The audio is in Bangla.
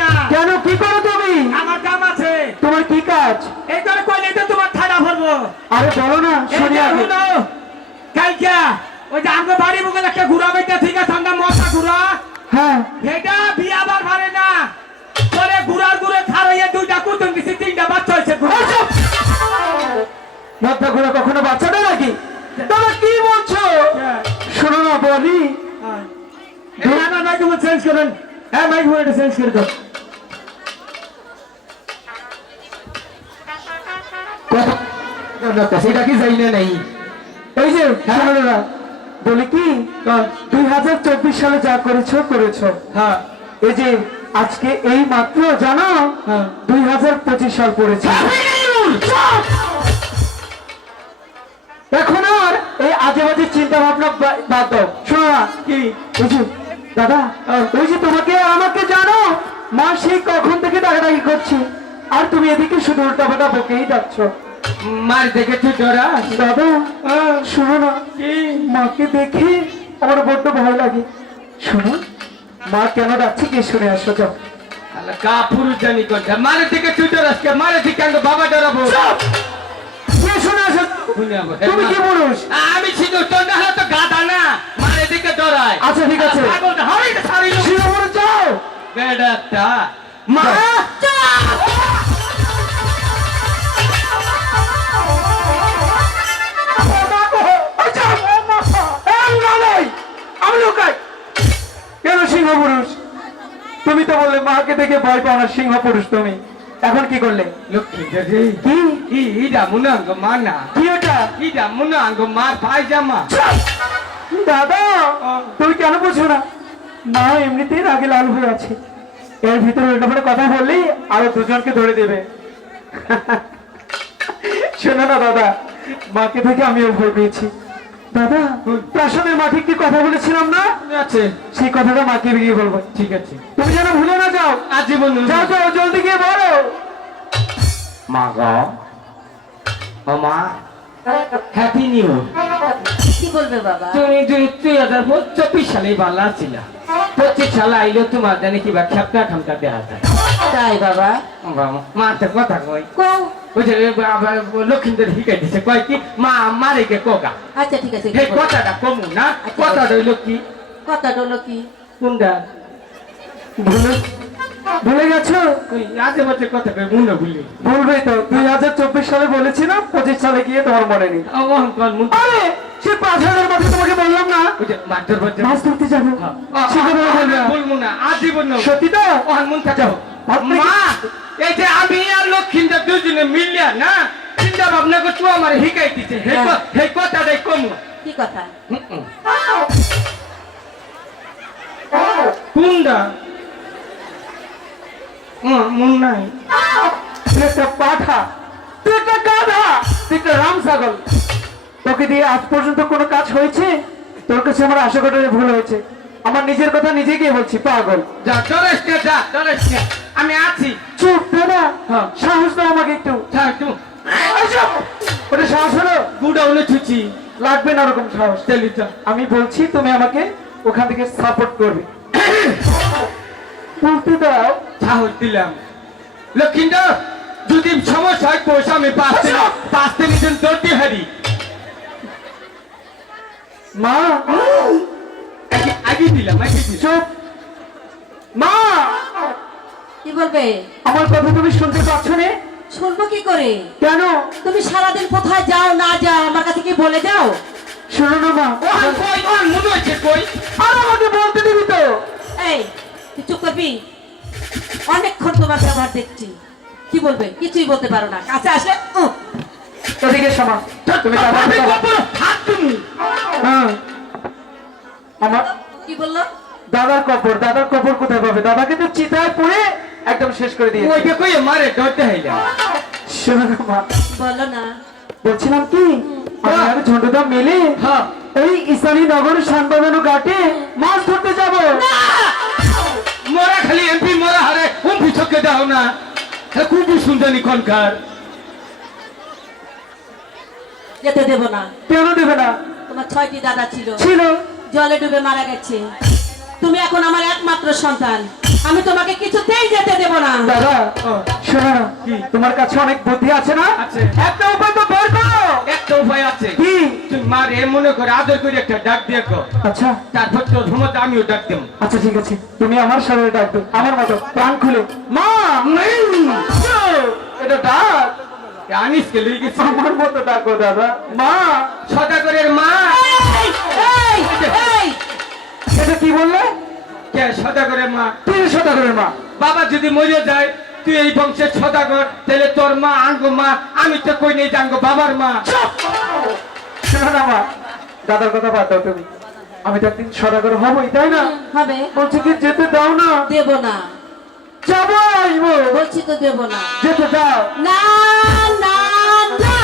না কেন? কি করো তুমি? আমার কাম আছে। তোমার কি কাজ? এই করে কইলে তো তোমার ঠাডা ভরবো। আরে বলো না এই শুনি যে আগে। শুনো, কালকে ওই যে আমাকে বাড়ি বুকের একটা ঘুরা বেটা ঠিক আছে আমরা মশা ঘুরা হ্যাঁ। এটা বিয়ে আবার ভারে না। পরে ঘুরার ঘুরে খারাইয়ে দুইটা কুতুম দিছি তিনটা বাচ্চা হয়েছে ঘুরা। কখনো বাচ্চা দেয় নাকি? তোমরা কি বলছো? শোনো না বলি। মাইক্রোফোন চেঞ্জ করেন হ্যাঁ মাইক্রোফোন এটা চেঞ্জ করে দাও। সেটা কি যাই না নাই। এই যে শোনো না বলি কি দুই হাজার চব্বিশ সালে যা করেছ করেছ। হ্যাঁ। এই যে আজকে এই মাত্র জানো? হ্যাঁ। দুই হাজার পঁচিশ সাল পড়েছে এখন আর এই আজে বাজে চিন্তা ভাবনা বাদ দাও। শোনো না কি? ওই যে দাদা ওই যে তোমাকে আর আমাকে জানো মা সেই কখন থেকে ডাকাডাকি করছে। আর তুমি এদিকে শুধু উল্টা পাল্টা বকেই যাচ্ছ। মার দেখে তুই ডরা দাদা শোনো না মাকে দেখে আমার বড্ড ভয় লাগে। শোনো মা কেন ডাকছে কি শুনে আসো যাও। কা পুরুষ জানি করছে মারে বাবা ডরাবো। শুনে আসো। তুমি কি পুরুষ? আমি হলে তো না ডরায় আচ্ছা ঠিক আছে। পাগল হয় না সারি শিরোমণি যাও। বেডাটা মা। কেন সিংহ পুরুষ তুমি তো বললে মাকে দেখে ভয় পাও না সিংহ পুরুষ তুমি এখন কি করলে লক্ষ্মী কি কি ইডা মুনাঙ্গ মানা। কি ওটা? ইডা মুনাঙ্গ মার পায়জামা। দাদা তুমি কেন বুঝো না? না এমনিতেই রাগে লাল হয়ে আছে। এর ভিতরে উল্টাপাল্টা কথা বললেই আরও দুজনকে ধরে দেবে। শোনো না দাদা মাকে থেকে আমিও ভয় পেয়েছি। দাদা প্রাসাদের মাঠে কি কথা বলেছিলাম না? আছে। সেই কথাটা মাকে গিয়ে বলব। ঠিক আছে। তুমি যেন ভুলে না যাও। আজীবন যাও যাও জলদি গিয়ে বলো। মা গো। ও মা হ্যাপি নিউ কি বলবে বাবা? তুমি দুই দুই হাজার চব্বিশ সালে ভালো ছিল। পঁচিশ সালে আইলো তোমার জানি কিবা খেপটা খামটা দেওয়া যায়। তাই বাবা? মা তো কথা কই কও। বুঝে আবার লক্ষ্মীদের শিখাই দিছে কয় কি মা মারে গে কোগা? আচ্ছা ঠিক আছে। এই কথাটা কমু না কথা রইল কি? কথা কি? কোনটা? ভুলে ভুলে গেছো? ওই আজে বাজে কথা কই মুন্ড ভুলি। বলবে তো। দুই হাজার চব্বিশ সালে বলেছিলাম পঁচিশ সালে গিয়ে তোমার মনে নেই আরে সে পাঁচ হাজার মাঠে তোমাকে বললাম না? মাছ ধরতে যাব। সে কথা বলবে না। আজীবন সত্যি তো? ওহান মন থাকো মা এই যে আমি আর দুজনে মিলিয়া না চিন্তা ভাবনা করে তুই আমার শিখাই দিছে। হে ক- হে কথাটাই কমু। কি কথা? কোনটা মন নাই। তুই একটা পাঠা তুই একটা গাধা তুই একটা রাম ছাগল। তোকে দিয়ে আজ পর্যন্ত কোনো কাজ হয়েছে? তোর কাছে আমার আশা করার ভুল হয়েছে। আমার নিজের কথা নিজে গিয়ে বলছি পাগল। যা আমি আছি। চুপ দাদা হ্যাঁ। সাহস দাও আমাকে একটু। যা একটু। ওটা সাহস হলো? গুড়া হলে ছুচি। লাগবে না ওরকম সাহস। আমি বলছি তুমি আমাকে ওখান থেকে সাপোর্ট করবে। বলতে দাও সাহস দিলাম। লক্ষ্মীন্দর যদি সমস্যা হয় পয়সা আমি পাঁচতে পাঁচতে নিতেন তোরটি হারি মা আগে- দিলাম আগে চুপ। মা! কি বলবে? আমার কথা তুমি শুনতে পাচ্ছ না। শুনব কি করে? কেন? তুমি সারাদিন কোথায় যাও না যাও আমার কাছে কি বলে যাও? শোনো না মা। কই মনে হচ্ছে কই? আর আমাকে বলতে দিবি তো। এই তুই চুপ করবি? অনেকক্ষণ তোমার ব্যবহার দেখছি। কি বলবে? কিছুই বলতে পারো না। কাছে আসলে উহ, শোনো তুমি দাদার আমি কথা বলো। কখনো হাত তুমি। আমার কি বলল? দাদার কপর দাদার কপর কোথায় পাবে? দাদাকে তো চিতায় পড়ে একদম শেষ করে দিয়ে ওইটা কই মারে ডরতে হইলাম শোনো মা। বলো না। বলছিলাম কি? আমি ঝন্টুদা মিলে হ্যাঁ। এই ইসানি নগর শানবাগানো ঘাটে মাছ ধরতে যাব। মোরা খালি এমপি মোরা হারে উম পিছকে দাও না। খুবই সুন্দর নিখনকার যেতে দেব না। কেন দেবে না? তোমার ছয়টি দাদা ছিল। ছিল। জলে ডুবে মারা গেছে। তুমি এখন আমার একমাত্র সন্তান। আমি তোমাকে কিছুতেই যেতে দেব না। দাদা ও, শোনো তোমার কাছে অনেক বুদ্ধি আছে না। একটা উপায় তো একটা উপায় আছে। কি তুই মার এ মনে করে আদর করে একটা ডাক দিয়ে আচ্ছা। তারপর তোর ঘুমোতে আমিও ডাক দেব। আচ্ছা ঠিক আছে। তুমি আমার ডাকবে আমার মতো প্রাণ খুলে। মা এটা ডাক। আনিসকে লই গেছি? আমার মতো ডাকো দাদা। মা। সদাগরের মা। এই, এই, এই, এটা কি বললে? কে? সদাগরের মা। মা? বাবা যদি মরে যায় তুই এই বংশের সদাগর তাহলে তোর মা আঙ্গো মা আমি তো কই নেই জানব বাবার মা। শোনো না মা দাদার কথা বাদ দাও তুমি। আমি তো একদিন সদাগর হবই তাই না? হবে। বলছি কি যেতে দাও না? দেব না। যাব বলছি তো দেব না। যেতে দাও। না না না।